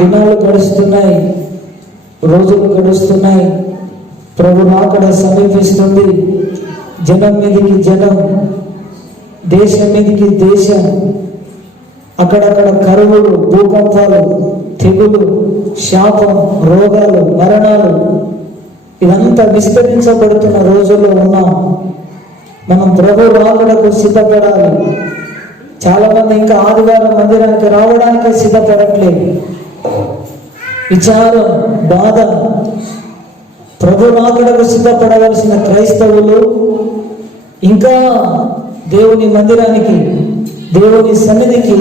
దినాలు గడుస్తున్నాయి, రోజులు గడుస్తున్నాయి. ప్రభు రాకడ సమీపిస్తుంది. జనం మీదికి జనం, దేశం మీదికి దేశం, అక్కడక్కడ కరువులు, భూకంపాలు, తెగులు, శాపం, రోగాలు, మరణాలు ఇదంతా విస్తరించబడుతున్న రోజుల్లో ఉన్నాం. మనం ప్రభు రాకడకు సిద్ధపడాలి. చాలా మంది ఇంకా ఆదివారం మందిరానికి రావడానికే సిద్ధపడట్లేదు. విచారం, బాధ. ప్రభు రాకడకు సిద్ధపడవలసిన క్రైస్తవులు ఇంకా దేవుని మందిరానికి, దేవుని సన్నిధికి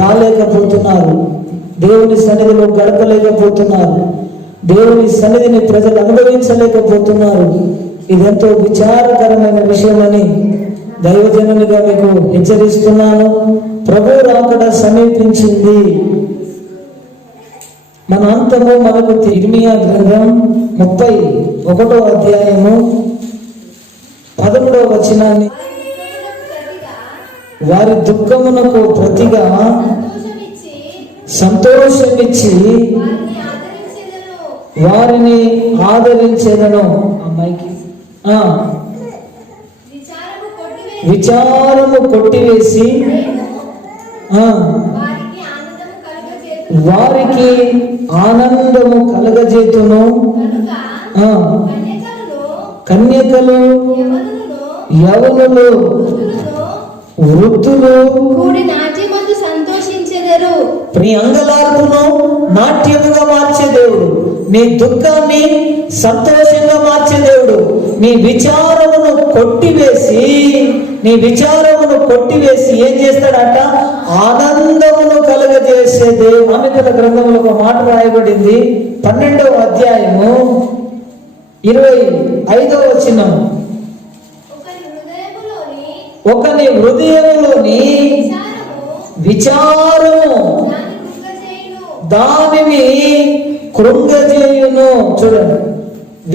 రాలేకపోతున్నారు. దేవుని సన్నిధిలో గడపలేకపోతున్నారు. దేవుని సన్నిధిని ప్రజలు అనుభవించలేకపోతున్నారు. ఇదెంతో విచారకరమైన విషయమని దైవజనునిగా మీకు హెచ్చరిస్తున్నాను. ప్రభు రాకడ సమీపించింది. మన అంతము మనకు ఇర్మియా గ్రంథం 31వ అధ్యాయము 13వ వచనాన్ని, వారి దుఃఖమునకు ప్రతిగా సంతోషమిచ్చి వారిని ఆదరించెదను. అమ్మాయికి విచారము కొట్టివేసి వారికి ఆనందము కలగజేతును. కన్యకలు, యవనులు, వృద్ధులు కూడి నాట్యమందు సంతోషించెదరు. నీ అంగలార్పును నాట్యముగా మార్చే దేవుడు, నీ దుఃఖాన్ని సంతోషంగా మార్చే దేవుడు, నీ విచారమును కొట్టివేసి ఏం చేస్తాడట? ఆనందమును కలుగజేసే దేవుడు. సామెతల గ్రంథంలో ఒక మాట రాయబడింది, 12వ అధ్యాయము 25వ వచనం. ఒకని హృదయములోని విచారము దానిని కృంగజేయును. చూడండి,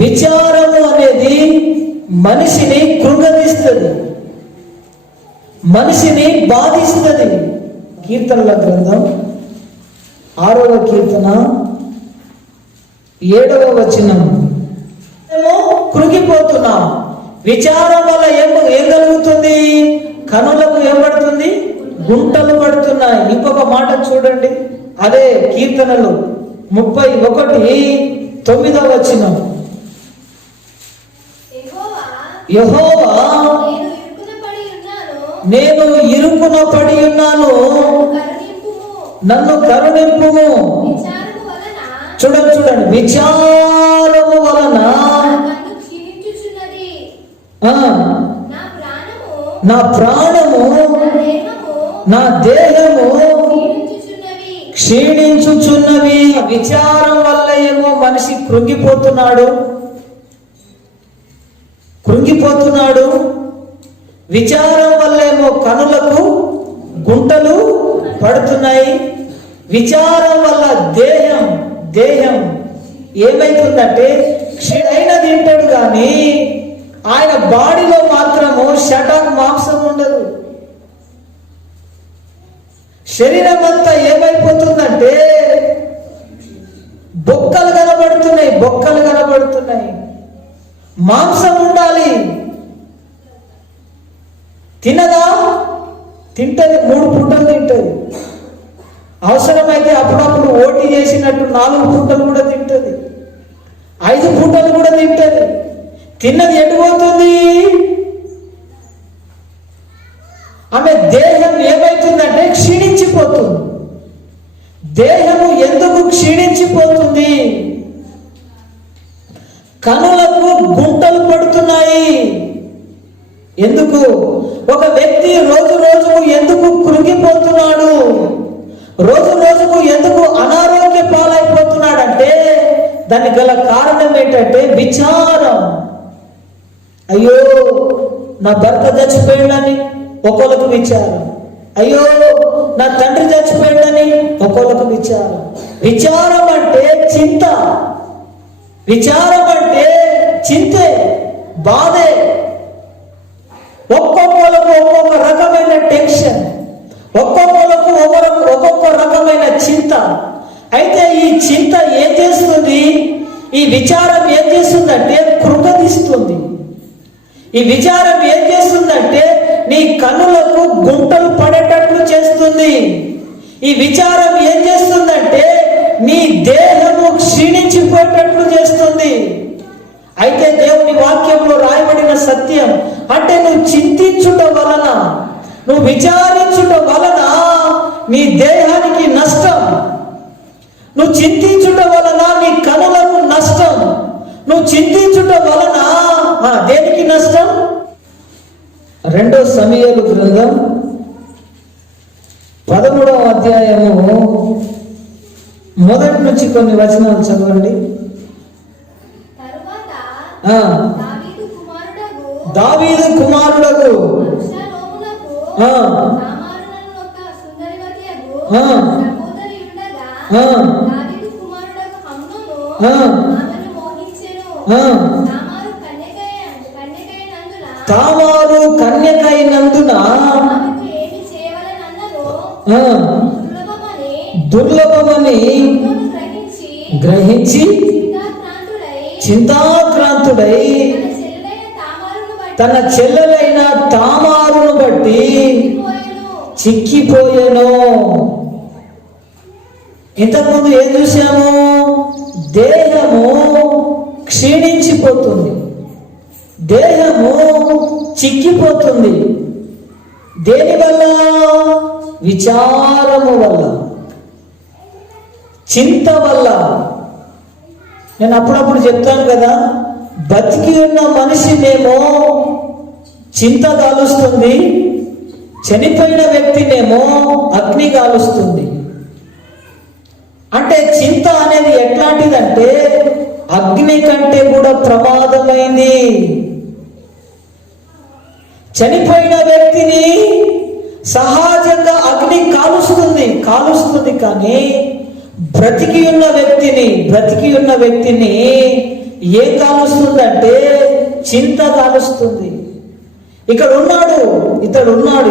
విచారము అనేది మనిషిని కృంగదీస్తుంది, మనిషిని బాధిస్తుంది. కీర్తనల గ్రంథం 6వ కీర్తన 7వ వచనం. కృంగిపోతున్నాం. విచారం వల్ల ఏం కలుగుతుంది? కనులకు ఏం పడుతుంది? గుంటలు పడుతున్నాయి. ఇంకొక మాట చూడండి, అదే కీర్తనలు 31:9వ వచనం. యెహోవా, నేను ఇరుకున పడి ఉన్నాను, నన్ను కరుణింపుము. చూడండి, విచారము వలన నా ప్రాణము, నా దేహము క్షీణించుచున్నవి. విచారం వల్ల ఏమో మనిషి కృంగిపోతున్నాడు. విచారం వల్ల ఏమో కనులకు గుంటలు పడుతున్నాయి. విచారం వల్ల దేహం ఏమైతుందంటే క్షీణైన తింటాడు కానీ ఆయన బాడీలో మాత్రము షటాక్ మాంసం ఉండదు. శరీరం అంతా ఏమైపోతుందంటే బొక్కలు కనబడుతున్నాయి. మాంసం ఉండాలి. తినదా? తింటది, 3 పూటలు తింటది. అవసరమైతే అప్పుడప్పుడు ఓటీ చేసినట్టు 4 పూటలు కూడా తింటది, 5 పూటలు కూడా తింటది. తిన్నది ఎటుపోతుంది? ఆమె దేహం ఏమైతుందంటే క్షీణించిపోతుంది. దేహము ఎందుకు క్షీణించిపోతుంది? కనులకు గుంటలు పడుతున్నాయి. ఎందుకు? ఒక వ్యక్తి రోజు రోజుకు ఎందుకు కృంగిపోతున్నాడు? రోజు రోజుకు ఎందుకు అనారోగ్య పాలైపోతున్నాడంటే దానికి గల కారణం ఏంటంటే విచారం. అయ్యో, నా భర్త చచ్చిపోయాడని ఒకళ్ళకు విచారం. అయ్యో, నా తండ్రి చచ్చిపోయాడని ఒకళ్ళకు విచారం. విచారం అంటే చింత. విచారం అంటే చింతే, బాధే. ఒక్కొక్కలకు ఒక్కొక్క రకమైన టెన్షన్, ఒక్కొక్కలకు ఒక్కొక్క రకమైన చింత. అయితే ఈ చింత ఏం చేస్తుంది, ఈ విచారం ఏం చేస్తుందంటే కృంగదీస్తుంది. ఈ విచారం ఏం చేస్తుందంటే నీ కన్నులకు గుంటలు పడేటట్లు చేస్తుంది. ఈ విచారం ఏం చేస్తుందంటే నీ దేహము క్షీణించిపోయేటట్లు చేస్తుంది. అయితే దేవుని వాక్యంలో రాయబడిన సత్యం అంటే నువ్వు చింతించుట వలన, నువ్వు విచారించుట వలన నీ దేహానికి నష్టం, నువ్వు చింతించుట వలన నీ కనులకు నష్టం, నువ్వు చింతించుట వలన దేనికి నష్టం? 2 సమూయేలు గ్రంథం 13వ అధ్యాయము మొదటి నుంచి కొన్ని వచనాలు చదవండి. దావీదు కుమారుడగు తామారు కన్యకైనందున దుర్లభమని గ్రహించి చింతాక్రాంతుడై తన చెల్లెలైన తామారును బట్టి చిక్కిపోయాను. ఇంతకుముందు ఏం చూసాము? దేహము క్షీణించిపోతుంది, దేహము చిక్కిపోతుంది. దేని వల్ల? విచారము వల్ల, చింత వల్ల. నేను అప్పుడప్పుడు చెప్తాను కదా, బతికి ఉన్న మనిషినేమో చింత కాలుస్తుంది, చనిపోయిన వ్యక్తినేమో అగ్ని కాలుస్తుంది. అంటే చింత అనేది ఎట్లాంటిదంటే అగ్ని కంటే కూడా ప్రమాదమైంది. చనిపోయిన వ్యక్తిని సహజంగా అగ్ని కాలుస్తుంది కానీ బ్రతికి ఉన్న వ్యక్తిని ఏం కాలుస్తుందంటే చింత కాలుస్తుంది. ఇతడు ఉన్నాడు,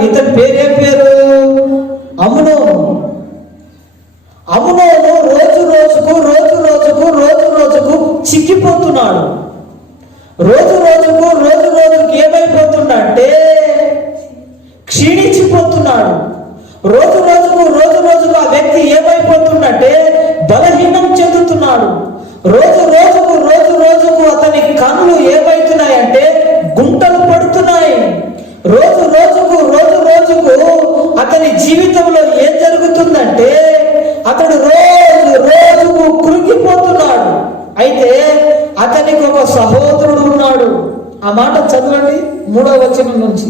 ఇతని పేరేం పేరు? అమ్నోను. రోజు రోజుకు చిక్కిపోతున్నాడు. రోజు రోజుకు ఏమైపోతున్నాడంటే క్షీణించిపోతున్నాడు. రోజు రోజుకు ఆ వ్యక్తి ఏమైపోతుందంటే బలహీనం చెందుతున్నాడు. రోజు రోజుకు అతని కన్నులు ఏమైతున్నాయంటే గుంటలు పడుతున్నాయి. రోజు రోజుకు అతని జీవితంలో ఏం జరుగుతుందంటే అతడు రోజుకు కృంగిపోతున్నాడు. అయితే అతనికి ఒక సహోదరుడు ఉన్నాడు. ఆ మాట చదవండి 3వ వచనం నుంచి.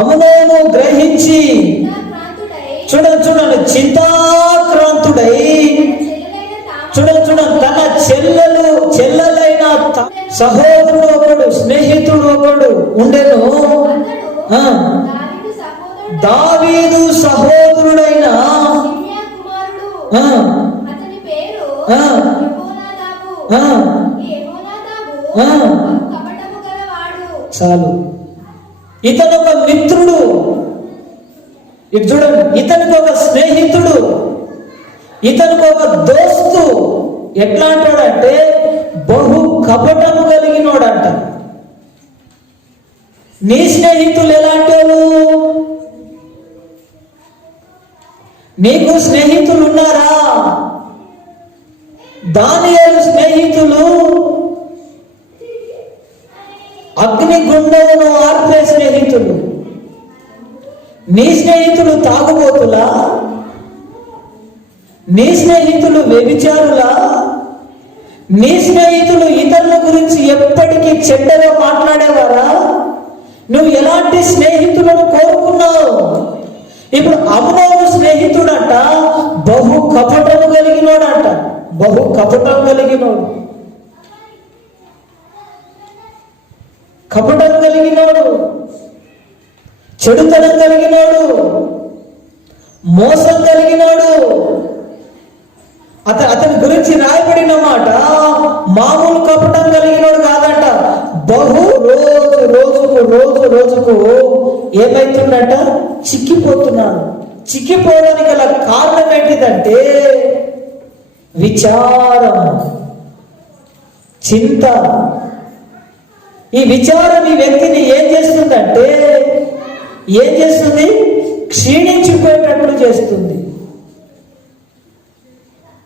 అమ్నోను గ్రహించి చూడండి చింతాక్రాంతుడై చూడండి తన చెల్లెలైన సహోదరుడు ఒకడు, స్నేహితుడు ఒకడు ఉండెను. దావీదు సహోదరుడైన చాలు. ఇతను ఒక మిత్రుడు, ఇది చూడండి, ఇతనికి ఒక స్నేహితుడు, ఇతనికి ఒక దోస్తు. ఎట్లా అంటాడంటే బహు కపటము కలిగినోడంట. నీ స్నేహితులు ఎలాంటి వాళ్ళు? నీకు స్నేహితులు ఉన్నారా? దానియేలు స్నేహితులు అగ్నిగుండమును ఆర్పే స్నేహితులు. నీ స్నేహితులు తాగుబోతులా? నీ స్నేహితులు వ్యభిచారులా? నీ స్నేహితులు ఇతరుల గురించి ఎప్పటికీ చెడ్డగా మాట్లాడేవారా? నువ్వు ఎలాంటి స్నేహితులను కోరుకున్నావు? ఇప్పుడు అమ్నోను స్నేహితుడంట బహు కపటము కలిగినోడంట. కపటం కలిగినోడు, చెడుతనం కలిగినోడు, మోసం కలిగినోడు. అతని గురించి రాయబడిన మాట మామూలు కపటం కలిగినోడు కాదంట, రోజుకు ఏమైతుందట? చిక్కిపోతున్నాడు. చిక్కిపోవడానికి గల కారణం ఏంటిదంటే విచారం, చింత. ఈ విచారం ఈ వ్యక్తిని ఏం చేస్తుంది? క్షీణించిపోయేటట్లు చేస్తుంది,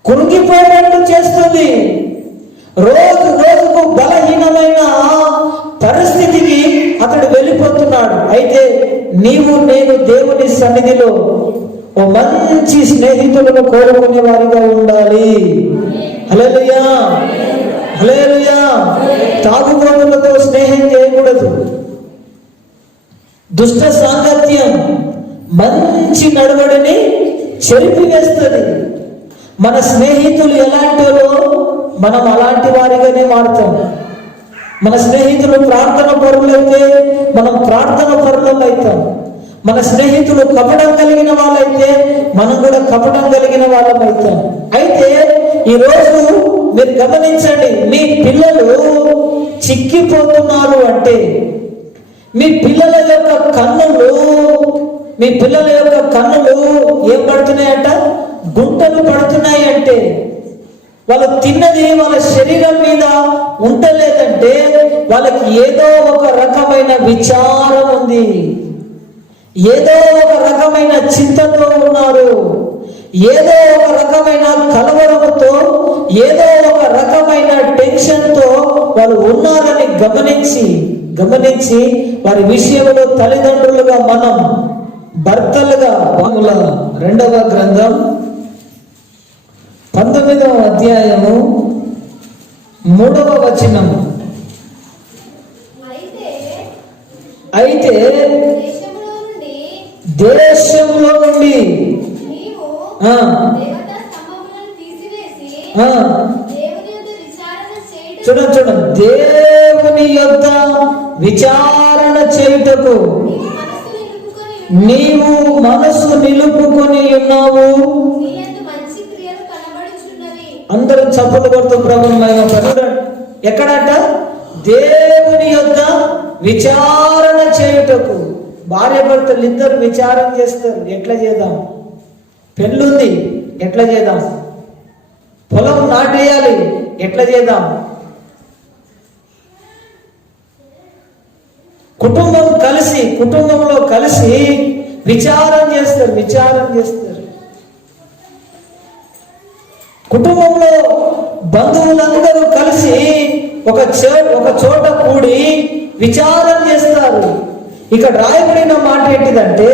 కృంగిపోయేటట్లు చేస్తుంది. రోజుకు బలహీనమైన పరిస్థితికి అతడు వెళ్ళిపోతున్నాడు. అయితే నేను దేవుని సన్నిధిలో ఓ మంచి స్నేహితులను కోరుకునే వారిగా ఉండాలి. హల్లెలూయా, హల్లెలూయా. తాగుబోతులతో స్నేహం చేయకూడదు. దుష్ట సాంగత్యం మంచి నడవడిని చెరిపివేస్తుంది. మన స్నేహితులు ఎలాంటిలో మనం అలాంటి వారిగానే మారుతాం. మన స్నేహితులు ప్రార్థన పరులైతే మనం ప్రార్థన పరులం అవుతాం. మన స్నేహితులు కపటం కలిగిన వాళ్ళైతే మనం కూడా కపటం కలిగిన వాళ్ళం అవుతాం. అయితే ఈరోజు మీరు గమనించండి, మీ పిల్లలు చిక్కిపోతున్నారు అంటే మీ పిల్లల యొక్క కన్నులు ఏం పడుతున్నాయంట? గుంటలు పడుతున్నాయి. అంటే వాళ్ళు తిన్నది వాళ్ళ శరీరం మీద ఉండలేదంటే వాళ్ళకి ఏదో ఒక రకమైన విచారం ఉంది, ఏదో ఒక రకమైన చింతతో ఉన్నారు, ఏదో ఒక రకమైన కలవరంతో, ఏదో ఒక రకమైన టెన్షన్తో వాళ్ళు ఉన్నారని గమనించి వారి విషయంలో తల్లిదండ్రులుగా మనం భర్తలుగా 2వ గ్రంథం 19వ అధ్యాయము 3వ వచనం. అయితే దేశంలో నుండి చూడండి, దేవుని యొద్ద విచారణ చేయుటకు నీవు మనసు నిలుపుకొని ఉన్నావు. అందరూ చప్పట్లు కొడుతూ ప్రభువుని మహిమపరచండి. ఎక్కడట? దేవుని యొద్ద విచారణ చేయుటకు. భార్య భర్తలు ఇద్దరు విచారం చేస్తారు. ఎట్లా చేద్దాం? పెళ్ళుంది, ఎట్లా చేద్దాం? పొలం నాటేయాలి, ఎట్లా చేద్దాం? కుటుంబంలో కలిసి విచారం చేస్తారు. కుటుంబంలో బంధువులందరూ కలిసి ఒక చోట కూడి విచారం చేస్తారు. ఇక్కడ రాయబడిన మాట ఏంటిదంటే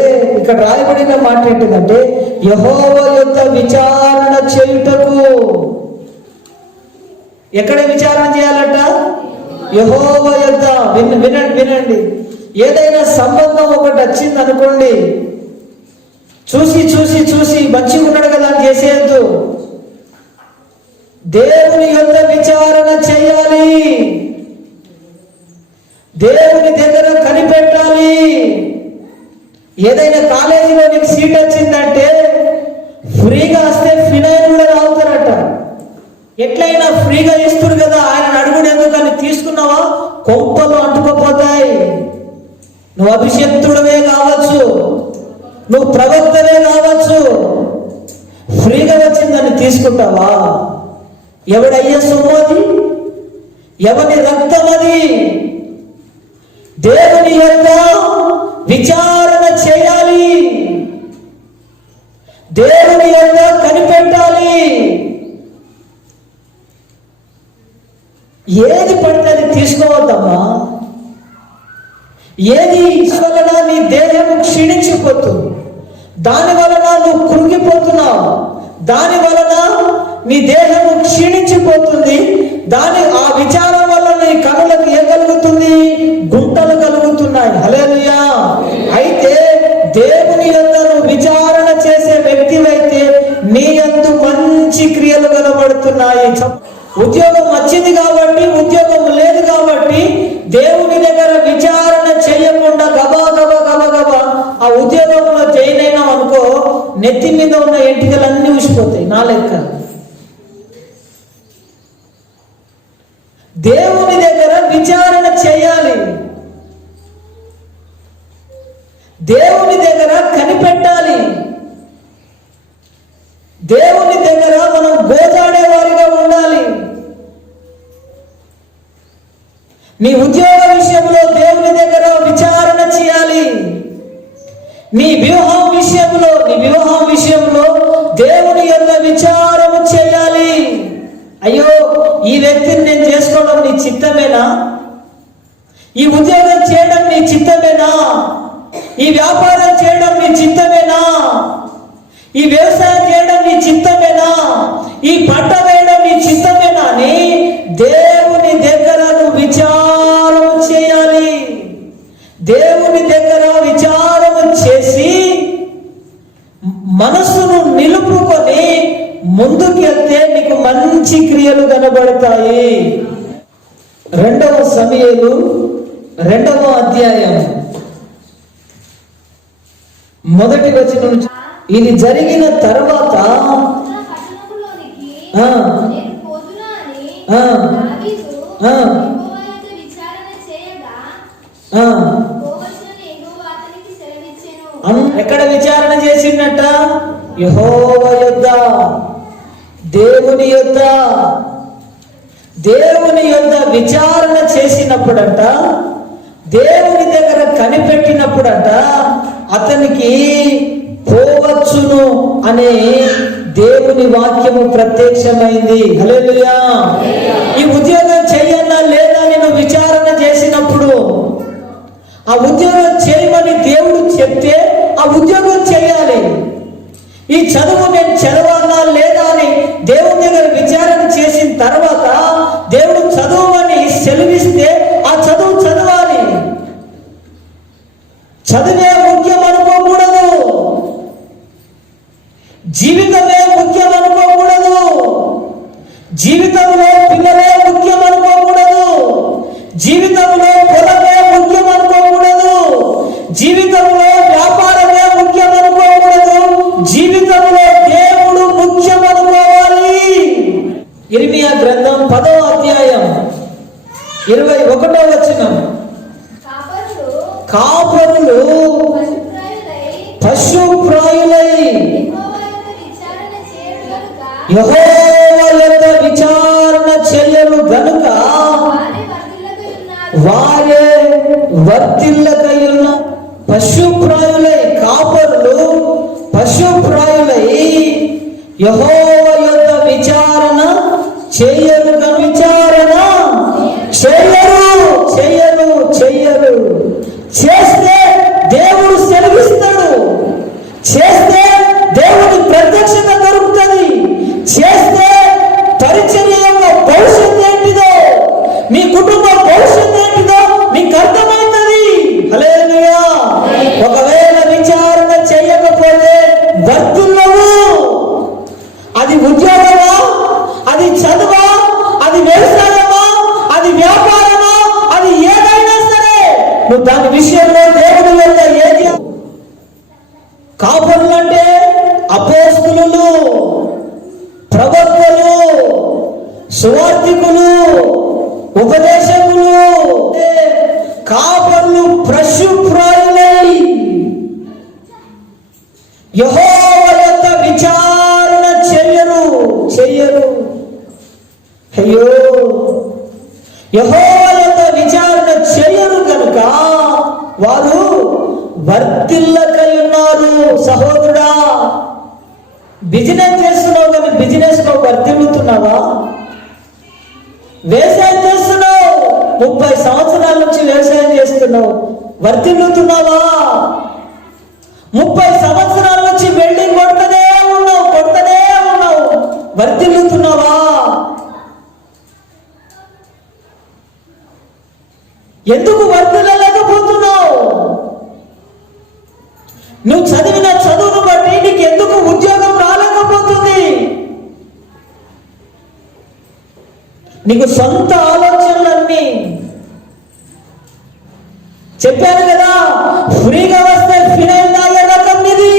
యెహోవా యొద్ద విచారణ చేయుటకు. ఎక్కడ విచారణ చేయాలట? యెహోవా యొద్ద. వినండి, ఏదైనా సంబంధం ఒకటి వచ్చింది అనుకోండి, చూసి మంచిగా ఉన్నాడు కదా అని చేసేయద్దు. దేవుని యొద్ద విచారణ చేయాలి, దేవుని దగ్గర కనిపెట్టాలి. ఏదైనా కాలేజీలో నీకు సీట్ వచ్చిందంటే ఫ్రీగా వస్తే ఫినైల్ కూడా తాగుతారట. ఎట్లయినా ఫ్రీగా ఇస్తారు కదా, ఆయన అడుగుడు ఎందుకని తీసుకున్నావా? కొంపలు అంటుకోపోతాయి. నువ్వు అభిషక్తుడవే కావచ్చు, నువ్వు ప్రవక్తవే కావచ్చు, ఫ్రీగా వచ్చిందని తీసుకుంటావా? ఎవడయ్యే సొమ్ము అది? ఎవరి రక్తం అది? దేవుని యొక్క విచారణ చేయాలి, దేవుని యొక్క కనిపెట్టాలి. ఏది పడితే అది తీసుకోవద్దమ్మా. ఏది వలన నీ దేహం క్షీణించిపోతుంది, దాని వలన నువ్వు కృంగిపోతున్నావు, దాని వలన నీ దేహము క్షీణించిపోతుంది. ఆ విచారం వల్ల నీ కనులకు ఏం కలుగుతుంది? గుంటలు కలుగుతున్నాయి. హల్లెలూయా. అయితే దేవుని యందు నువ్వు విచారణ చేసే వ్యక్తివైతే నీ యందు మంచి క్రియలు కనబడుతున్నాయి. ఉద్యోగం వచ్చింది కాబట్టి, ఉద్యోగం లేదు కాబట్టి దేవుని దగ్గర విచారణ చేయకుండా గబా ఆ ఉద్యోగంలో జాయిన్ అయినాం అనుకో, నెత్తి మీద ఉన్న ఎంటికలన్నీ ఊసిపోతాయి. నా లెక్క దేవుని దగ్గర విచారణ చేయాలి. దేవుని దగ్గర కనిపెట్టాలి. దేవుని దగ్గర మనం గోజాడే వారిగా ఉండాలి. నీ ఉద్యోగ విషయంలో దేవుని దగ్గర విచారణ చేయాలి. నీ వివాహం విషయంలో దేవుని యొక్క విచారము చేయాలి. అయ్యో, ఈ వ్యక్తిని నేను చేసుకోవడం నీ చిత్తమేనా? ఈ ఉద్యోగం చేయడం నీ చిత్తమేనా? ఈ వ్యాపారం చేయడం నీ చిత్తమేనా? ఈ వ్యవసాయం చేయడం నీ చిత్తమేనా? ఈ పంట వేయడం నీ చిత్తమేనా అని దేవుని దగ్గర నువ్వు విచారం చేయాలి. దేవుని దగ్గర విచారము చేసి మనసును నిలుపుకొని ముందుకెళ్తే నీకు మంచి క్రియలు కనబడతాయి. 2వ సమూయేలు 2వ అధ్యాయం 1వ వచనం. ఇది జరిగిన తర్వాత ఎక్కడ విచారణ చేసిందట? యెహోవా యొద్ద, దేవుని యొద్ద విచారణ చేసినప్పుడంట, దేవుని దగ్గర కనిపెట్టినప్పుడంట అతనికి పోవచ్చును అనే దేవుని వాక్యము ప్రత్యక్షమైంది. హల్లెలూయా. ఈ ఉద్యోగం చెయ్యన్నా లేదా నేను విచారణ చేసినప్పుడు ఆ ఉద్యోగం చేయమని దేవుడు చెప్తే ఆ ఉద్యోగం చేయాలి. ఈ చదువు నేను చదవాలా లేదా అని దేవుని దగ్గర విచారణ చేసిన తర్వాత దేవుడు చదువుమని సెలవిస్తే ఆ చదువు చదవాలి. చదువే ముఖ్యం అనుకోకూడదు. జీవితమే ముఖ్యం అనుకోకూడదు. జీవితంలో పిల్లలే ముఖ్యం అనుకోకూడదు. జీవితంలో పొలమే ముఖ్యం అనుకోకూడదు. జీవితంలో వ్యాపారమే ముఖ్యం అనుకోకూడదు. జీవితంలో దేవుడు ముఖ్యం అనుకోవాలి. ఇర్మియా గ్రంథం 10వ అధ్యాయం 21వ వచనం. కాపరులు పశుప్రాయులై యెహోవా యొద్ద విచారణ చేయరు గనుక వారే వర్ధిల్లకయున్న పశుప్రాయులై, కాపరులు పశుప్రాయులై యెహోవా యొద్ద విచారణ చేయరు. విచారణ చెయ్యరు. చేస్తే దేవుడు సెలవిస్తాడు. చేస్తే దేవుడి ప్రత్యక్షత దొరుకుతుంది. చేస్తే పరిచర్య యొక్క భవిష్యత్తు ఏంటిదో, మీ కుటుంబ భవిష్యత్తు ఏంటిదో మీకు అర్థమవుతుంది. హల్లెలూయా. ఒకవేళ విచారణ చేయకపోతే వర్ధిల్లవు. అది ఉద్యోగమా, అది చదువా, అది వ్యవసాయమా, అది వ్యాపారమా, అది ఏదైనా సరే నువ్వు దాని విషయంలో దేవుడి యొక్క ఏది. కాపరులు అంటే అపోస్తలులు, ప్రవక్తలు, సువార్తికులు, ఉపదేశకులు. కాపరులు పశుప్రాయులై యెహోవా యొద్ద విచారణ చెయ్యరు. అయ్యో, యెహోవా యొద్ద విచారణ చెయ్యరు కనుక వారు వర్ధిల్లకై ఉన్నారు. సహోదరుడా, బిజినెస్ చేస్తున్నావు కానీ బిజినెస్ లో వర్ధిల్లుతున్నావా? వ్యవసాయం చేస్తున్నావు, 30 సంవత్సరాల నుంచి వ్యవసాయం చేస్తున్నావు, వర్ధిల్లుతున్నావా? 30 సంవత్సరాల నుంచి వెల్డింగ్ కొడుతూనే ఉన్నావు, వర్ధిల్లుతున్నావా? ఎందుకు వర్ధిల్లలేకపోతున్నావు? నువ్వు చదివిన చదువును బట్టి నీకు ఎందుకు ఉద్యోగం రాలేకపోతుంది? నీకు సొంత ఆలోచనలన్నీ చెప్పాను కదా. ఫ్రీగా వస్తే ఫినైల్ తాగే రకం ఇది.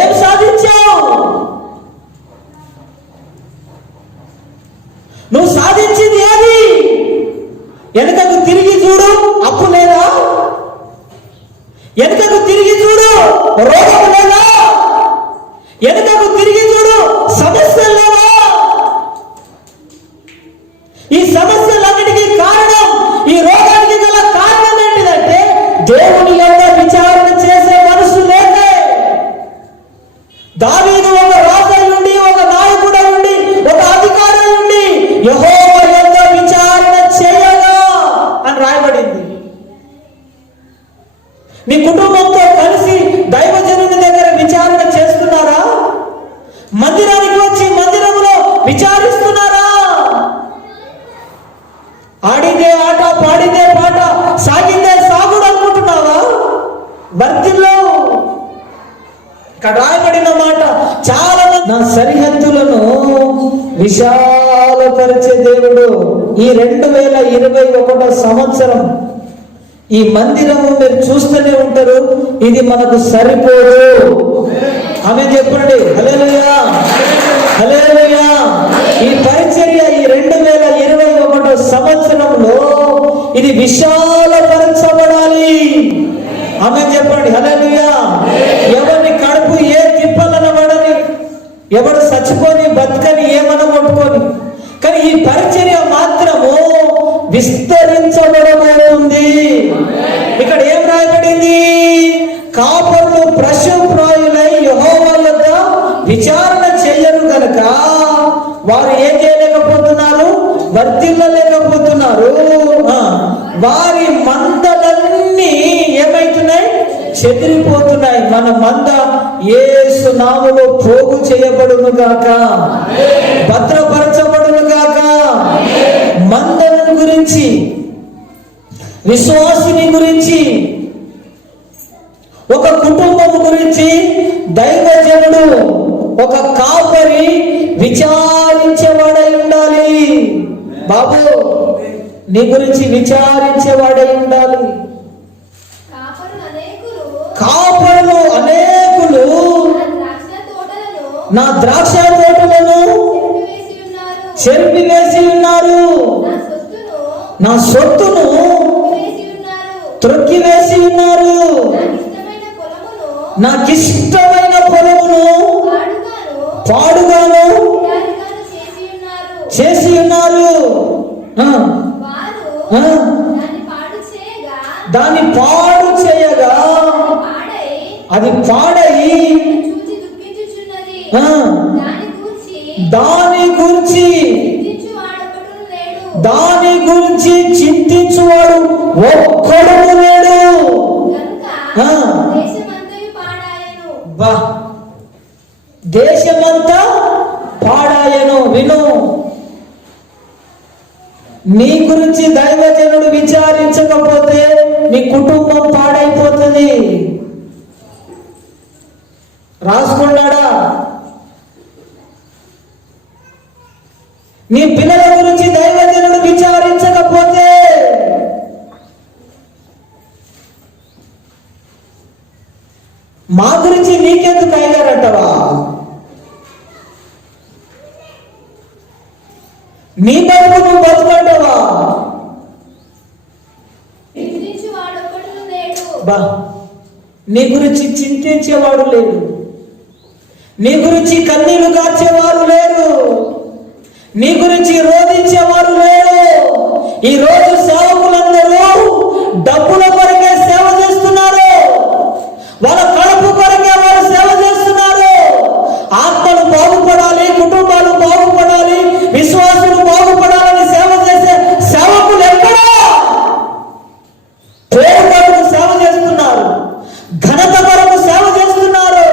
ఏం సాధించావు? నువ్వు సాధించింది ఏది? వెనుకకు తిరిగి చూడు, అప్పు లేదా? వెనుకకు తిరిగి చూడు, రోగం లేదా? వెనుకకు తిరిగి చూడు, సమస్యలు లేదా? ఈ సమస్యలన్నిటికీ కారణం, ఈ రోగానికి గల కారణం ఏంటిదంటే దేవుని యొక్క విచారణ చేసే మనసు లేదే. దావీదు ఒక రాజు ఉండి, ఒక నాయకుడు ఉండి, ఒక అధికారి ఉండి యెహోవా యొక్క విచారణ చేయగా అని రాయబడింది. మీ కుటుంబంతో కలిసి దైవజనుని దగ్గర విచారణ చేస్తున్నారా? మందిరానికి వచ్చి మందిరంలో విచారిస్తున్నారా? ఆడితే ఆట, పాడితే పాట, సాగితే సాగుడు అనుకుంటున్నావా? వర్తిల్లో ఇక్కడ రాయబడిన మాట చాలా, నా సరిహద్దులను విశాలపరిచే దేవుడు. ఈ 2021 సంవత్సరం ఈ మందిరము మీరు చూస్తూనే ఉంటారు, ఇది మనకు సరిపోదు. ఆమె చెప్పండి హల్లెలూయా, హల్లెలూయా. ఈ పరిచర్య ఈ 2021 సంవత్సరంలో ఇది విశాలపరచబడాలి. ఆమె చెప్పండి హల్లెలూయా. ఎవరిని కడుపు ఏ తిప్పలన పడని, ఎవడు చచ్చిపోని బతుకని ఏమన కొట్టుకొని, కానీ ఈ పరిచర్య మాత్రము విస్తరించబడబోతుంది. ఇక్కడ ఏం రాయబడింది? కాపరులు ప్రశుభ్రాయులై యెహోవా యొక్క విచారణ చేయరు గనక వారు ఏం చేయలేకపోతున్నారు? వర్ధిల్లలేకపోతున్నారు. వారి మందలన్నీ ఏమైతున్నాయి? చెదిరిపోతున్నాయి. మన మంద యేసు నామములో పోగు చేయబడును గాక, భద్రపరచబడును గాక. మందలను గురించి, విశ్వాసిని గురించి, ఒక కుటుంబం గురించి దైవజనుడు, ఒక కాపరి విచారించేవాడై ఉండాలి. బాబు, నీ గురించి విచారించేవాడై ఉండాలి. కాపరులు అనేకులు నా ద్రాక్ష తోటలను చెరిపివేసి ఉన్నారు, నా సొత్తును త్రొక్కివేసి ఉన్నారు, నాకిష్టమైన పొలమును పాడుగాను చేసి ఉన్నారు. దాన్ని పాడు చేయగా అది పాడై దాని గురించి చింతించువాడు ఒక్కడు లేడు. దేశమంతా పాడాయను. విను, నీ గురించి దైవజనుడు విచారించకపోతే నీ కుటుంబం పాడైపోతుంది. రాసుకున్నాడా? నీ పిల్లల గురించి దైవజనుడు విచారించకపోతే మా గురించి నీకెందుకు అయ్యారంటవా? నీ బతుకు నువ్వు బతుకంటావా? నీ గురించి చింతించేవాడు లేడు, నీ గురించి కన్నీళ్లు కార్చేవారు లేరు, నీ గురించి రోధించేవారు లేరు. ఈ రోజు సేవకులందరూ డబ్బుల కొరకే సేవ చేస్తున్నారు, వాళ్ళ కడుపు కొరకే వారు సేవ చేస్తున్నారు. ఆత్మలు బాగుపడాలి, కుటుంబాలు బాగుపడాలి, విశ్వాసులు బాగుపడాలని సేవ చేసే సేవకులు ఎక్కడా? పేరు కొరకు సేవ చేస్తున్నారు, ఘనత కొరకు సేవ చేస్తున్నారు,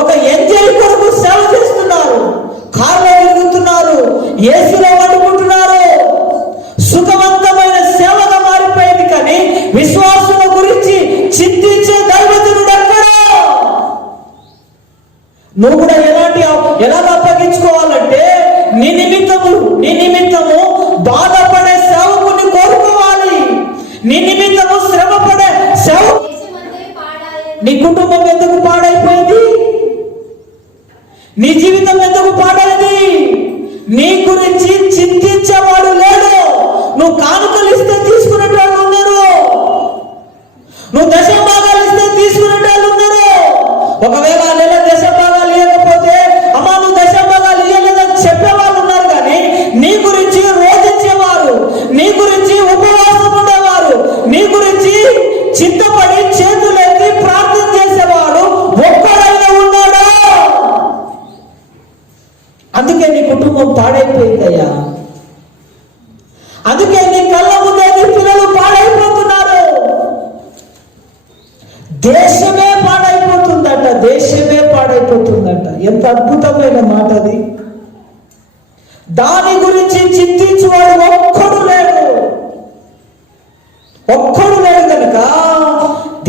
ఒక ఎంజాయ్ కొరకు సేవ చేస్తున్నారు, కార్లో తిరుగుతున్నారు, ఏసీలో వండుకుంటున్నారు. సుఖవంతమైన సేవగా మారిపోయింది. కానీ విశ్వాసుల గురించి చింతించే దైవజనుడు ఎక్కడా? నువ్వు కూడా ఎలా అప్పగించుకోవాలంటే నీ నిమిత్తము బాధపడే సేవకుని కోరుకోవాలి. నీ నిమిత్తము శ్రమపడే సేవకు. నీ కుటుంబం ఎందుకు పాడైపోయింది? నీ జీవితం ఎందుకు పాడైంది? నీ గురించి చింతించే నువ్వు కానుకలు ఇస్తే తీసుకునే వాళ్ళు ఉన్నారు, నువ్వు దశభాగాలు ఇస్తే తీసుకునే వాళ్ళు ఉన్నారు. ఒకవేళ ఆ నెల దశభాగాలు ఇవ్వకపోతే అమ్మా నువ్వు దశభాగాలు ఇవ్వలేదని చెప్పేవాళ్ళు ఉన్నారు. కానీ నీ గురించి రోధించేవారు, నీ గురించి ఉపవాసం ఉండేవారు, నీ గురించి చింతపడి చేతులెత్తి ప్రార్థన చేసేవాడు ఒక్కడైనా ఉన్నాడా? అందుకే నీ కుటుంబం పాడైపోయిందయ్యా, అందుకే నీ కళ్ళ ముందే నీ పిల్లలు పాడైపోతున్నారు. దేశమే పాడైపోతుందట, దేశమే పాడైపోతుందట. ఎంత అద్భుతమైన మాట అది. దాని గురించి చింతించేవాడు ఒక్కడు లేడు, ఒక్కడు లేడు కనుక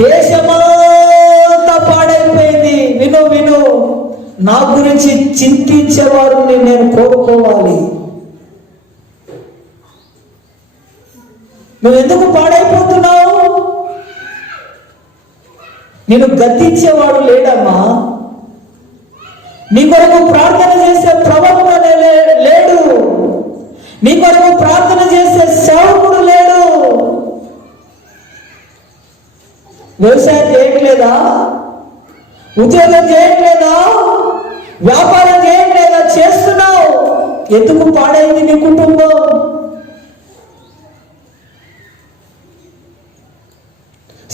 దేశమంతా పాడైపోయింది. విను విను, నా గురించి చింతించేవారిని నేను కోరుకోవాలి. నువ్వు ఎందుకు పాడైపోతున్నావు? నేను గద్దించేవాడు లేడమ్మా, నీ కొరకు ప్రార్థన చేసే ప్రవక్త లేడు, నీ కొరకు ప్రార్థన చేసే సేవకుడు లేడు. వ్యవసాయం చేయట్లేదా? ఉద్యోగం చేయట్లేదా? వ్యాపారం చేయట్లేదా? చేస్తున్నావు. ఎందుకు పాడైంది నీ కుటుంబం?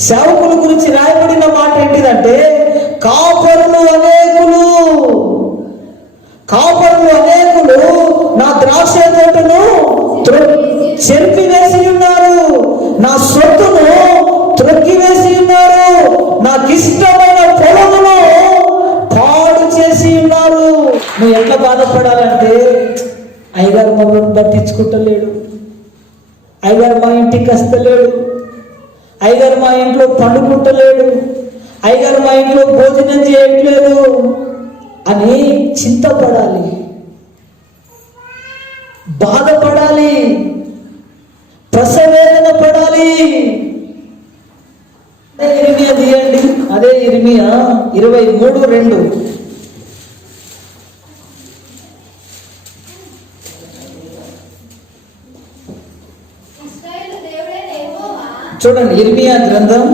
సేవకుల గురించి రాయబడిన మాట ఏంటిదంటే కాపరులు అనేకులు నా ద్రాక్ష తోటను చెరిపివేసి ఉన్నారు, నా సొత్తును త్రొక్కివేసి ఉన్నారు, నాకు ఇష్టమైన పొలమును పాడు చేసి ఉన్నారు. నువ్వు ఎట్లా బాధపడాలంటే అయ్యగారు మమ్మల్ని పట్టించుకుంటలేడు, అయ్యగారు మా ఇంటికి వస్తలేడు, అయ్యగారు మా ఇంట్లో పండుకుంటలేడు, అయ్యగారు మా ఇంట్లో భోజనం చేయట్లేదు అని చింతపడాలి, బాధపడాలి, ప్రసవేదన పడాలి. ఇర్మియా తీయండి, అదే ఇర్మియా 23:2. చూడండి, ఇర్మియా గ్రంథం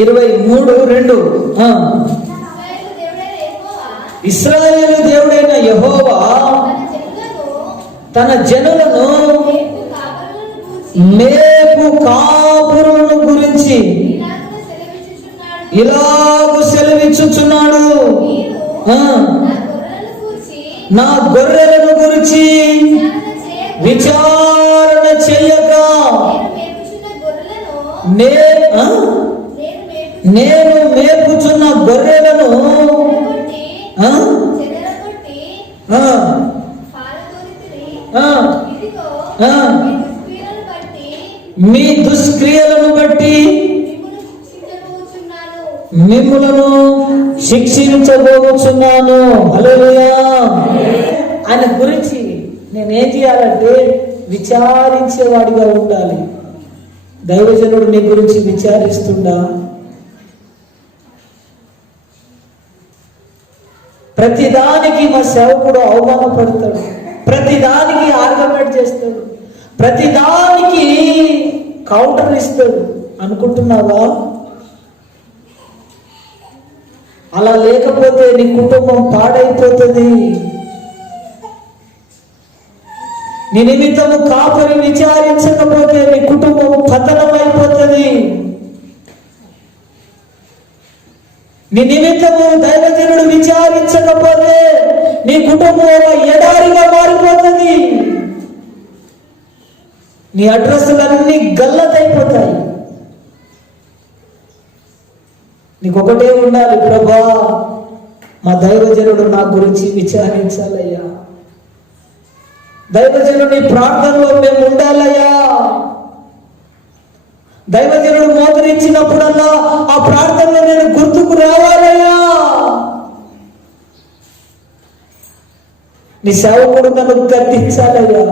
23:2. ఇశ్రాయేలు దేవుడైన యెహోవా తన జనులను మేపు కాపురులను గురించి ఇలాగు సెలవిచ్చుచున్నాడు, నా గొర్రెలను గురించి విచారణ చెయ్యక నేను మేపుచున్న గొర్రెలను మీ దుష్క్రియలను బట్టి మిమ్ములను శిక్షించబోచున్నాను. హల్లెలూయా. ఆయన గురించి నేనేం చేయాలంటే విచారించేవాడిగా ఉండాలి. దైవజనుడు నీ గురించి విచారిస్తుండా? ప్రతిదానికి మా సేవకుడు అవమానపడతాడు, ప్రతిదానికి ఆర్గ్యుమెంట్ చేస్తాడు, ప్రతిదానికి కౌంటర్ ఇస్తాడు అనుకుంటున్నావా? అలా లేకపోతే నీ కుటుంబం పాడైపోతుంది. నీ నిమిత్తము కాపరి విచారించకపోతే నీ కుటుంబం పతనమైపోతుంది. నీ నిమిత్తము దైవజనుడు విచారించకపోతే నీ కుటుంబం ఎడారిగా మారిపోతుంది. నీ అడ్రస్లన్నీ గల్లతైపోతాయి. నీకొకటే ఉండాలి, ప్రభా మా దైవజనుడు నా గురించి విచారించాలయ్యా, దైవజనుడి ప్రార్థనలో మేము ఉండాలయ్యా, దైవజనుడు మోకరించినప్పుడల్లా ఆ ప్రార్థనలో నేను గుర్తుకు రావాలయ్యా. నీ సేవకుడు నన్ను గద్దించాలయ్యా,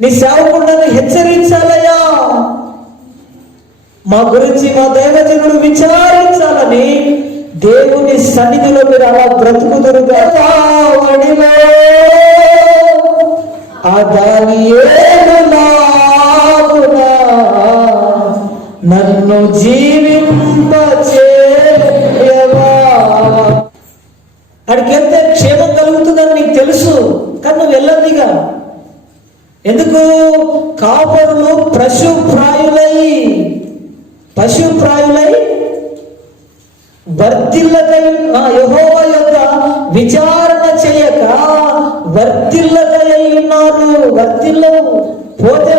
నీ సేవకుడు నన్ను హెచ్చరించాలయ్యా, మా గురించి మా దైవజనుడు విచారించాలని దేవుని సన్నిధిలో మీరు అలా బ్రతుకుదురుగా. ఆ దానియేలులాగునా నన్ను జీవింపచేయవా. అక్కడికి వెళ్తే క్షేమం కలుగుతుందని నీకు తెలుసు, కానీ నువ్వు వెళ్ళదిగా. ఎందుకు? కాపరులు పశుప్రాయులై వర్ధిల్లకై యెహోవా యొక్క విచారణ చేయక వర్ధిల్లకై ఉన్నారు. పోతే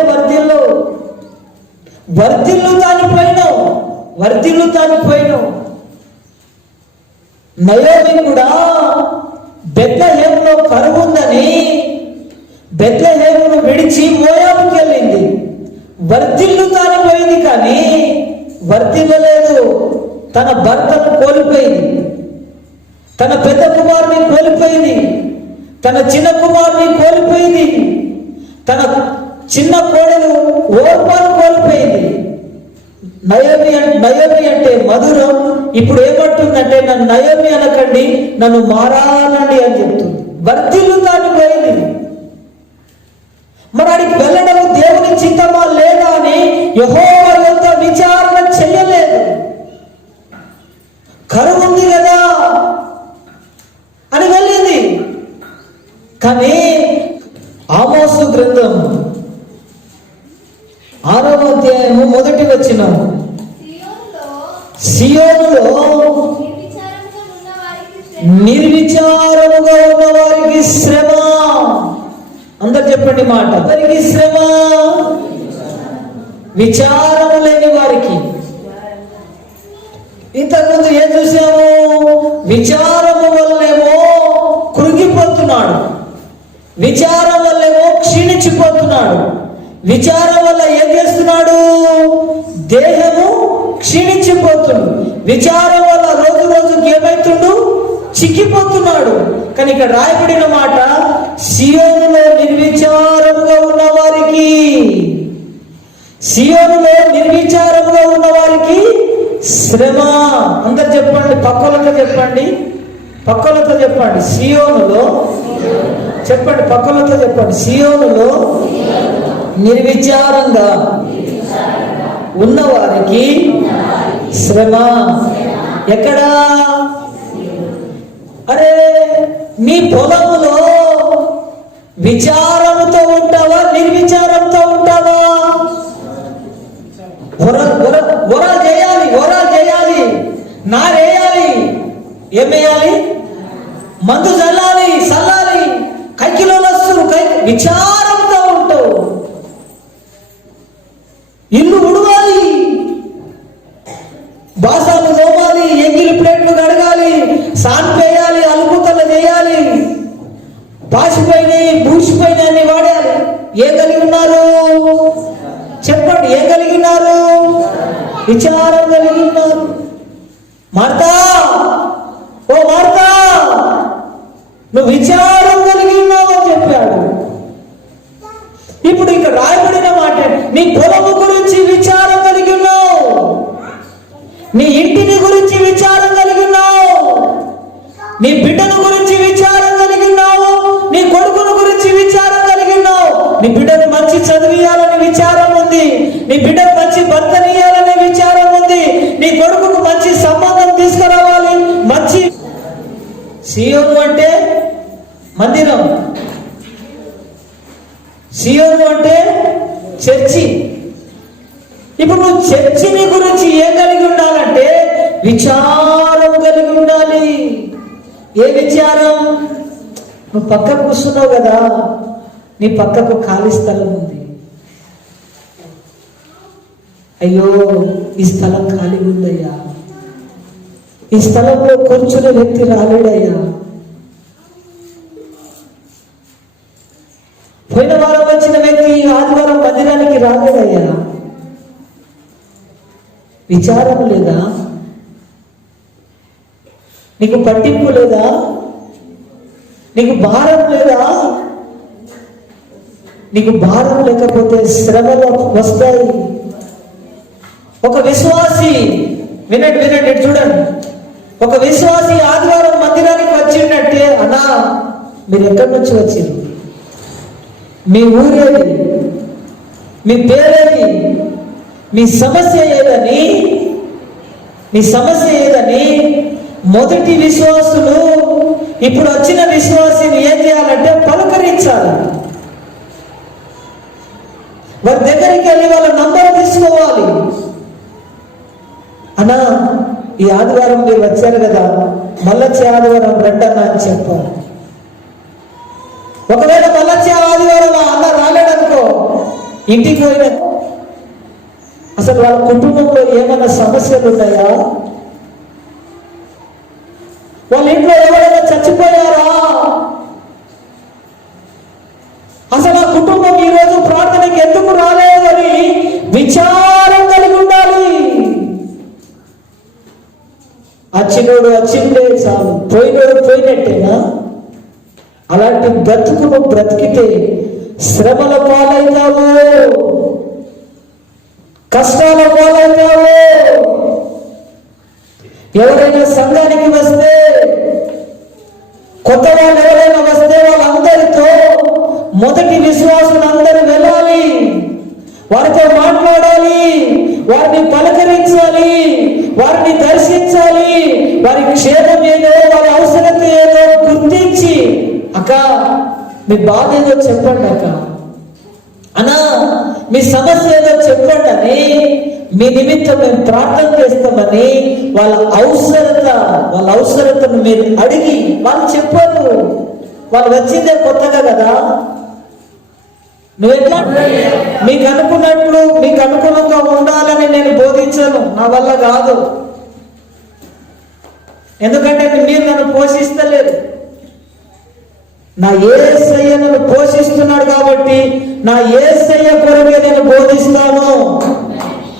వర్ధిల్లు తానిపోయినావు. నయోమి కూడా బెత్లెహేములో కరువు ఉందని బెత్లెహేమును విడిచి మోయాబుకి వెళ్ళింది. వర్ధిల్లు తానిపోయింది, కానీ వర్ధిల్లలేదు. తన భర్తను కోల్పోయింది, తన పెద్ద కుమారుని కోల్పోయింది, తన చిన్న కుమారుని కోల్పోయింది, తన చిన్న కోడలు ఓర్పాను కోల్పోయింది. నయోమి అంటే మధురం. ఇప్పుడు ఏమంటుందంటే నన్ను నయోమి అనకండి, నన్ను మారాలండి అని చెప్తుంది. వర్ధిల్లు తానిపోయింది. మరి అడిగి వెళ్ళడం దేవుని చిత్తమా లేదా అని యెహోవా యొక్క విచారణ చెయ్యలేదు. కరువు ఉంది కదా అని వెళ్ళింది. కానీ ఆమోసు గ్రంథం 6వ అధ్యాయము 1వ వచనం, సియోనులో నిర్విచారముగా ఉన్న వారికి శ్రమ. అందరు చెప్పండి మాట. వారికి శ్రమ, విచారము లేని వారికి. ఇంతకుముందు ఏం చూసాము? విచారము వల్లేమో కృంగిపోతున్నాడు, విచారం వల్లేమో క్షీణించిపోతున్నాడు. విచారం వల్ల ఏం చేస్తున్నాడు? దేహము క్షీణించిపోతుంది. విచారం వల్ల రోజు రోజుకి ఏమైతుండు? చిక్కిపోతున్నాడు. కానీ ఇక్కడ రాయబడిన మాట, సియోనులో నిర్విచారముగా ఉన్న వారికి, సియోనులో నిర్విచారముగా ఉన్న వారికి శ్రమ. అందరు చెప్పండి, పక్కలతో చెప్పండి. సియోనులో చెప్పండి, పక్కలతో చెప్పండి. సియోనులో నిర్విచారంగా ఉన్నవారికి శ్రమ. ఎక్కడా? అరే, నీ పొలములో విచారముతో ఉంటావా, నిర్విచారంతో ఉంటావా? ఒరా చేయాలి, నారేయాలి. ఏమేయాలి? మందు చల్లాలి, కైకిలో వస్తువు విచారంతో ఉంటావు. ఇల్లు ఉడవాలి, బాసాలు తోమాలి, ఎంగిలి ప్లేట్లు కడగాలి, సాన్పేయాలి, అలుపుతలు చేయాలి, పాసిపోయినాయి, బూసిపోయినాయి అన్ని వాడాలి. ఏం కలిగి ఉన్నారు? చెప్పండి, ఏం కలిగి ఉన్నారు? విచారం కలిగి ఉన్నారు. మార్తా, ఓ మార్తా, నువ్వు విచారం కలిగి ఉన్నావు అని చెప్పాడు. ఇప్పుడు ఇక్కడ రాయబడిన మాట, నీ పొలము గురించి విచారం కలిగి ఉన్నావు, నీ ఇంటిని గురించి విచారం కలిగి ఉన్నావు, నీ బిడ్డను గురించి విచారం కలిగి ఉన్నావు, నీ కొడుకును గురించి విచారం కలిగి ఉన్నావు. నీ బిడ్డను మంచి చదివియాలని విచారం ఉంది, నీ బిడ్డకు మంచి భర్తనియాలనే విచారం ఉంది, నీ కొడుకుకు మంచి సంబంధం తీసుకురావాలి. మంచి సియోను అంటే మందిరం, సియోను అంటే చర్చి. ఇప్పుడు నువ్వు చర్చిని గురించి ఏం కలిగి ఉండాలంటే విచారం కలిగి ఉండాలి. ఏ విచారం? నువ్వు పక్కకు కూర్చున్నావు కదా, నీ పక్కకు ఖాళీ స్థలం ఉంది. అయ్యో, ఈ స్థలం ఖాళీగా ఉందయ్యా, ఈ స్థలంలో కూర్చునే వ్యక్తి రాలేడయ్యా. పోయిన వారం వచ్చిన వ్యక్తి ఆదివారం మందిరానికి రాలేదయ్యా. విచారం లేదా? నీకు పట్టింపు లేదా? నీకు భారం లేదా? నీకు భారం లేకపోతే శ్రమలు వస్తాయి. ఒక విశ్వాసి, వినండి, చూడండి, ఒక విశ్వాసి ఆదివారం మందిరానికి వచ్చిందంటే, అన్నా మీరు ఎక్కడి నుంచి వచ్చారు? మీ ఊరేది, మీ పేరేది, మీ సమస్య ఏదని, మీ సమస్య ఏదని మొదటి విశ్వాసులు ఇప్పుడు వచ్చిన విశ్వాసిని ఏం చేయాలంటే పలకరించాలి. వారి దగ్గరికి వెళ్ళి వాళ్ళ నంబర్ తీసుకోవాలి. అన్నా, ఈ ఆదివారం మీరు వచ్చారు కదా, మళ్ళొచ్చే ఆదివారం రండన్నా అని చెప్పాలి. ఒకవేళ మళ్ళొచ్చే ఆదివారం అన్న రాలేడనుకో, ఇంటికి పోయిన అసలు వాళ్ళ కుటుంబంలో ఏమైనా సమస్యలు ఉన్నాయా? వాళ్ళ ఇంట్లో ఎవరైనా చచ్చిపోయారా? అసలు ఆ కుటుంబం ఈరోజు ప్రార్థనకి ఎందుకు రాలేదు అని విచారం కలిగి ఉండాలి. వచ్చినోడు వచ్చిందే చాలు, పోయినోడు పోయినట్టేనా? అలాంటి బ్రతుకును బ్రతికితే శ్రమల పాలైతావు, కష్టాల పాలైతావు. ఎవరైనా సంఘానికి వస్తే, కొత్త వాళ్ళు ఎవరైనా వస్తే వాళ్ళందరితో మొదటి విశ్వాసులు అందరూ వెళ్ళాలి, వారితో మాట్లాడాలి, వారిని పలకరించాలి, వారిని దర్శించాలి, వారి క్షేమం ఏదో, వారి అవసరత ఏదో గుర్తించి, అక్క మీ బాధ ఏదో చెప్పండి, అక్క అన్నా మీ సమస్య ఏదో చెప్పండి అని, మీ నిమిత్తం మేము ప్రార్థన చేస్తామని వాళ్ళ అవసరతను మీరు అడిగి వాళ్ళు చెప్పారు. వాళ్ళు వచ్చిందే కొత్తగా కదా. నువ్వెట్లా మీకు అనుకున్నట్లు మీకు అనుకూలంగా ఉండాలని నేను బోధించను, నా వల్ల కాదు. ఎందుకంటే మీరు నన్ను పోషిస్తలేరు. నా యేసయ్య నన్ను పోషిస్తున్నాడు కాబట్టి నా యేసయ్య కొరకే నేను బోధిస్తాను.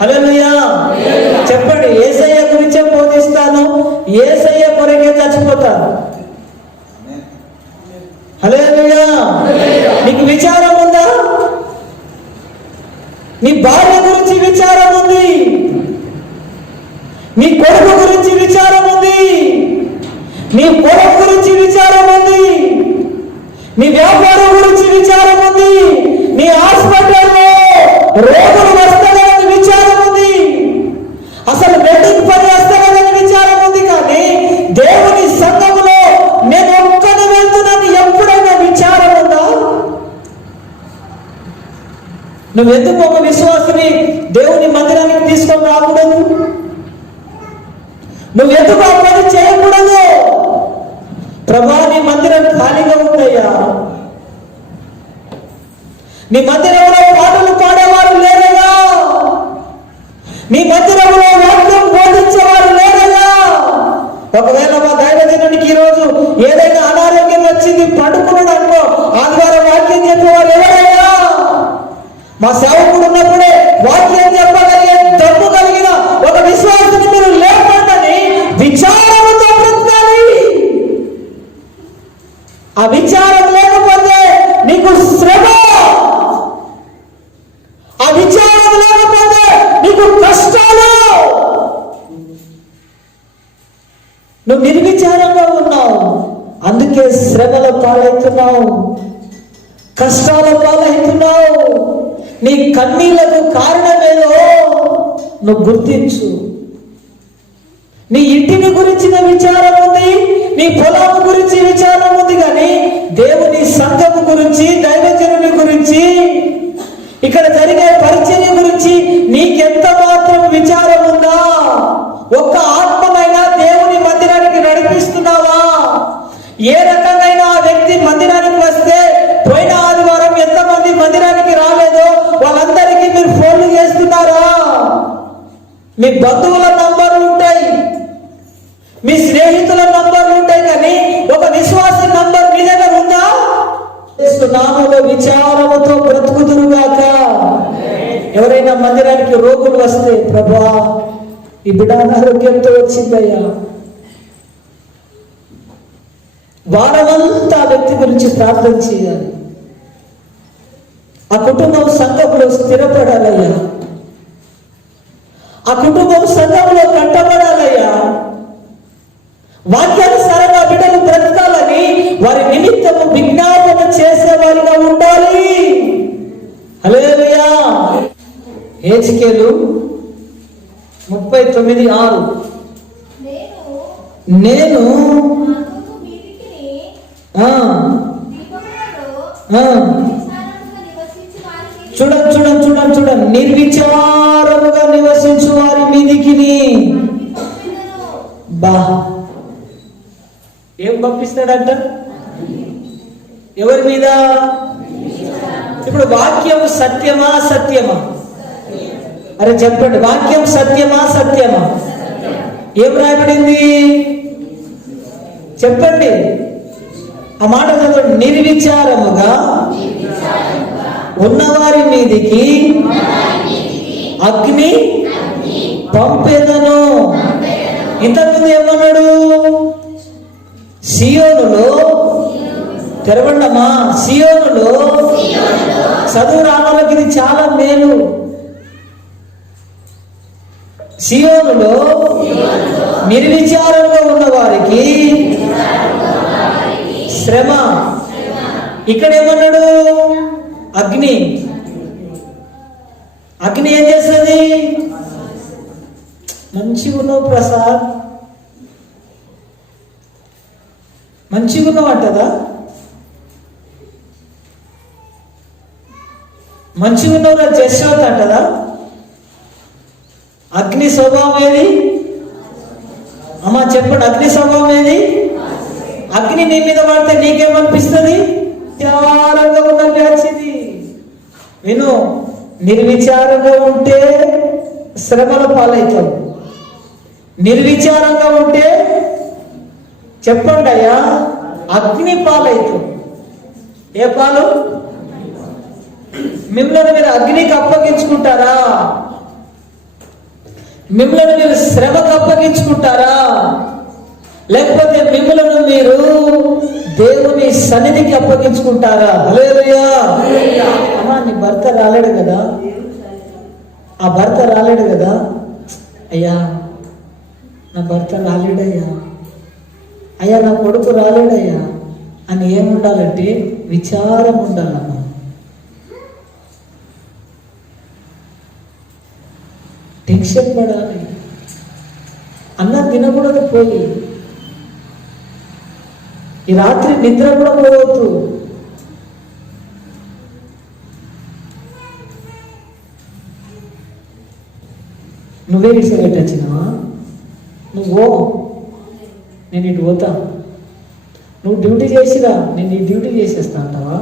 హల్లెలూయా చెప్పండి. యేసయ్య గురించే బోధిస్తాను, యేసయ్య కొరకే చచ్చిపోతాను. హల్లెలూయా. నీకు విచారం ఉందా? నీ భార్య గురించి విచారం ఉంది, నీ కొడుకు గురించి విచారం ఉంది, నీ పొలం గురించి విచారం ఉంది, నీ వ్యాపారం గురించి విచారం ఉంది, నీ హాస్పిటల్లో రోగులు వస్తారని విచారం ఉంది, అసలు వెడ్డింగ్ పని వస్తారని విచారం ఉంది. కానీ దేవుని సంఘములో నేను ఒక్కని వెళ్తున్నాను ఎప్పుడైనా విచారం ఉందా? నువ్వెందుకు ఒక విశ్వాసిని దేవుని మందిరానికి తీసుకొని రాకూడదు? నువ్వెందుకు ఆ పని చేయకూడదు? ప్రభా, నీ మందిరం ఖాళీగా ఉందయ్యా, నీ మందిరంలో పాటలు పాడేవారు లేరయ్యా, నీ మందిరంలో వాక్యం బోధించేవారు లేరయ్యా. ఒకవేళ మా దైవజనునికి ఈరోజు ఏదైనా అనారోగ్యం వచ్చింది, పడుకున్నాడు అనుకో, ఆదివారం వాక్యం చెప్పేవారు ఎవరయ్యా? మా సేవకుడు ఉన్నప్పుడే వాక్యం చెప్పగలిగే దమ్ము కలిగిన ఒక విశ్వాసాన్ని మీరు లేపండి. విచారముతో బ్రతకాలి. ఆ విచారం లేకపోతే నీకు శ్రమ, ఆ విచారం లేకపోతే నీకు కష్టాలు. నువ్వు నిర్విచారంగా ఉన్నావు, అందుకే శ్రమల పాలవుతున్నావు, కష్టాల పాలవుతున్నావు. నీ కన్నీళ్లకు కారణమేదో నువ్వు గుర్తించు. నీ ఇంటిని గురించిన విచారం ఉంది, నీ పొలం గురించి విచారం ఉంది, కానీ దేవుని సంఘము గురించి, దైవజనుని గురించి, ఇక్కడ జరిగే పరిచర్య గురించి నీకెంత మాత్రం విచారం ఉందా? ఒక్క ఆత్మనైనా దేవుని మందిరానికి నడిపిస్తున్నావా? ఏ రకంగా ఆ వ్యక్తి మందిరానికి వస్తే, పోయిన ఆదివారం ఎంతమంది మందిరానికి రాలేదో వాళ్ళందరికీ మీరు ఫోన్లు చేస్తున్నారా? మీ బంధువుల నంబర్లు ఉంటాయి, మీ స్నేహితుల నంబర్లు ఉంటాయి, కానీ ఒక విశ్వాస నంబర్ మీ దగ్గర ఉందా? నామములో విచారముతో బ్రతుకుదురుగాక. ఎవరైనా మందిరానికి రోగులు వస్తే, ప్రభా ఈ బిడ్డ అనారోగ్యంతో వచ్చిందయ్యా, వారమంతా ఆ వ్యక్తి గురించి ప్రార్థన చేయాలి. ఆ కుటుంబం సంఘంలో స్థిరపడాలయ్యా, ఆ కుటుంబం సంఘంలో కట్టబడాలయ్యా. వాక్యానుసారంగా బిడ్డలు బ్రతకాలని వారి నిమిత్తము విజ్ఞాపన చేసేవారిగా ఉండాలి. హెచ్కేలు 39:6. నేను చూడండి నిర్విచారముగా నివసించు వారి మీదికి బా ఏం పంపిస్తాడంట? ఎవరి మీద? ఇప్పుడు వాక్యం సత్యమా అసత్యమా? అరే చెప్పండి, వాక్యం సత్యమా అసత్యమా? ఏం రాయబడింది చెప్పండి, ఆ మాట చదవండి. నిర్విచారముగా ఉన్నవారి మీదికి అగ్ని పంపెదను. ఇంతకుముందు ఏమన్నాడు? సియోనులో తెరవండమ్మా, సియోనులో చదువు రావాలకి ఇది చాలా మేలు. సియోనులో నిర్విచారంగా ఉన్న వారికి శ్రమ. ఇక్కడ ఏమన్నాడు? అగ్ని. అగ్ని ఏం చేస్తుంది? మంచిగా ఉన్నావు ప్రసాద్, మంచిగా ఉన్నావు అంటదా? మంచిగా ఉన్నావు జశ్వత్ అంటదా? అగ్ని స్వభావం ఏది అమ్మా చెప్పండి, అగ్ని స్వభావం ఏది? అగ్ని నీ మీద పడితే నీకేమనిపిస్తుంది? విచారంగా ఉన్న బ్యాచ్ ఇది. విను, నిర్విచారంగా ఉంటే శ్రమల పాలవుతావు. నిర్విచారంగా ఉంటే చెప్పండి అయ్యా అగ్ని పాలవుతావు. ఏ పాలు? మిమ్మల్ని మీరు అగ్నికి అప్పగించుకుంటారా? మిమ్మల్ని మీరు శ్రమకు అప్పగించుకుంటారా? లేకపోతే మిమ్మల్ని మీరు దేవుని సన్నిధికి అప్పగించుకుంటారా? హల్లెలూయా. అమ్మా నీ భర్త రాలేడు కదా, ఆ భర్త రాలేడు కదా, అయ్యా నా భర్త రాలేడయ్యా, అయ్యా నా కొడుకు రాలేడయ్యా అని ఏముండాలంటే విచారం ఉండాలమ్మా. టెన్షన్ పడాలి, అన్నం తినకూడదు. పోయి ఈ రాత్రి నిద్ర కూడా పోవద్దు. నువ్వే ఇటు వచ్చినావా? నువ్వు నేను ఇటు పోతా, నువ్వు డ్యూటీ చేసిరా, నేను ఈ డ్యూటీ చేసేస్తా అంటావా?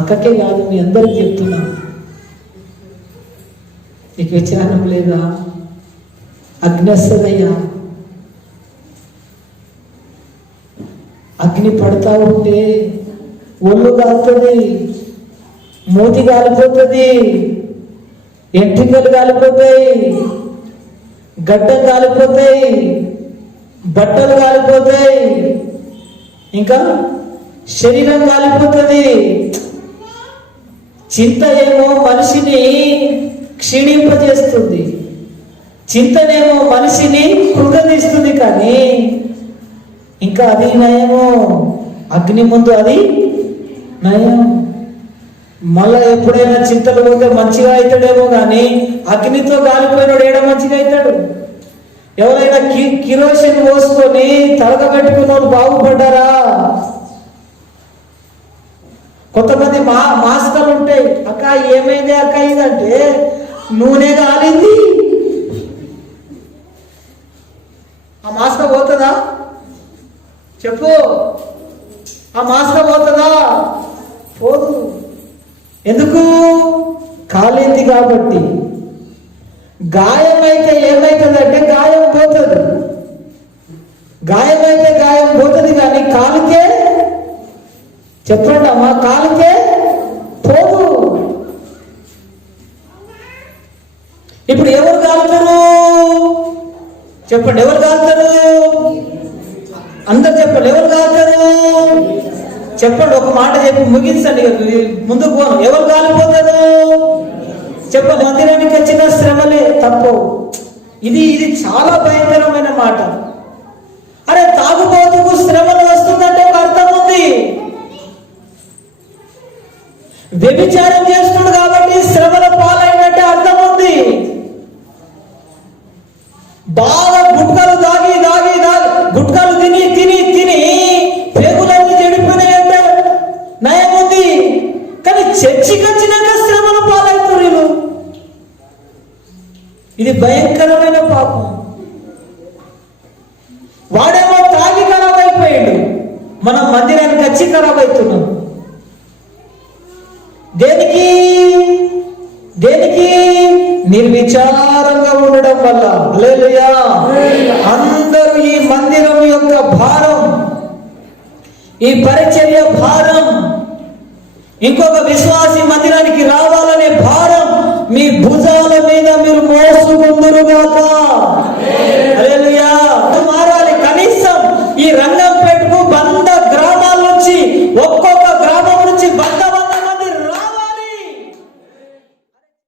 అక్కకే కాదు, మీ అందరికి చెప్తున్నా, నీకు విచారం లేదా? అగ్ని వస్తుందయ్యా. అగ్ని పడతా ఉంటే ఒళ్ళు కాలుతుంది, మూతి కాలిపోతుంది, ఎంట్రికలు కాలిపోతాయి, గడ్డం కాలిపోతాయి, బట్టలు కాలిపోతాయి, ఇంకా శరీరం కాలిపోతుంది. చింత ఏమో మనిషిని క్షీణింపజేస్తుంది, చింతనేమో మనిషిని కృంగదీస్తుంది. కానీ ఇంకా అది నయమో, అగ్ని ముందు అది నయం. మళ్ళా ఎప్పుడైనా చింతలు పోతే మంచిగా అవుతాడేమో, కానీ అగ్నితో కాలిపోయినాడు ఏడ మంచిగా అవుతాడు? ఎవరైనా కిరోసిన్ పోసుకొని తలగబెట్టుకున్న వాళ్ళు బాగుపడ్డారా? కొంతమంది మాస్కలు ఉంటాయి, అక్క ఏమైంది అక్క ఇదంటే నూనె కాలింది. ఆ మాస్క పోతుందా చెప్పు? ఆ మాస్క పోతుందా? పోదు. ఎందుకు? కాలింది కాబట్టి. గాయమైతే ఏమైతుందంటే గాయం పోతుంది, గాయమైతే గాయం పోతుంది, కానీ కాలితే చెప్పండి అమ్మా, కాలితే పోదు. ఇప్పుడు ఎవరు కాలుతారు చెప్పండి? ఎవరు కాలుతారు? అందరు చెప్పండి, ఎవరు కాలుతారు చెప్పండి? ఒక మాట చెప్పి ముగించండి, ముందుకు పోను. ఎవరు కాలిపోతారు చెప్పండి? మందిరానికి వచ్చిన శ్రమలే తప్పు. ఇది చాలా భయంకరమైన మాట. అరే తాగుబోతుకు శ్రమలు వస్తుందంటే ఒక అర్థం ఉంది. వ్యభిచారం చేస్తున్నాడు కాబట్టి శ్రమల పాలైనట్టే అర్థం ఉంది. బాగా గుట్కాలు దాగి దాగి దాగి గుట్కాలు తిని తిని తిని పేగులన్నీ చెడిపోయినాయంటే నయం ఉంది. కానీ చర్చికి వచ్చినాక శ్రమల పాలవుతారు వీళ్ళు. ఇది భయంకరమైన పాపం. వాడేమో తాగి ఖరాబ్ అయిపోయాడు, మనం మందిరానికి వచ్చి ఖరాబ్ అవుతున్నాం. దేనికి దేనికి? నిర్విచారంగా ఉండడం వల్ల. హల్లెలూయా. అందరూ ఈ మందిరం యొక్క భారం, ఈ పరిచర్య భారం, ఇంకొక విశ్వాసి మందిరానికి రావాలనే భారం మీ భుజాల మీద మీరు మోసుకుందురుగాక. హల్లెలూయా. మారాలి. కనీసం ఈ రంగంపేటకు 100 గ్రామాల నుంచి ఒక్క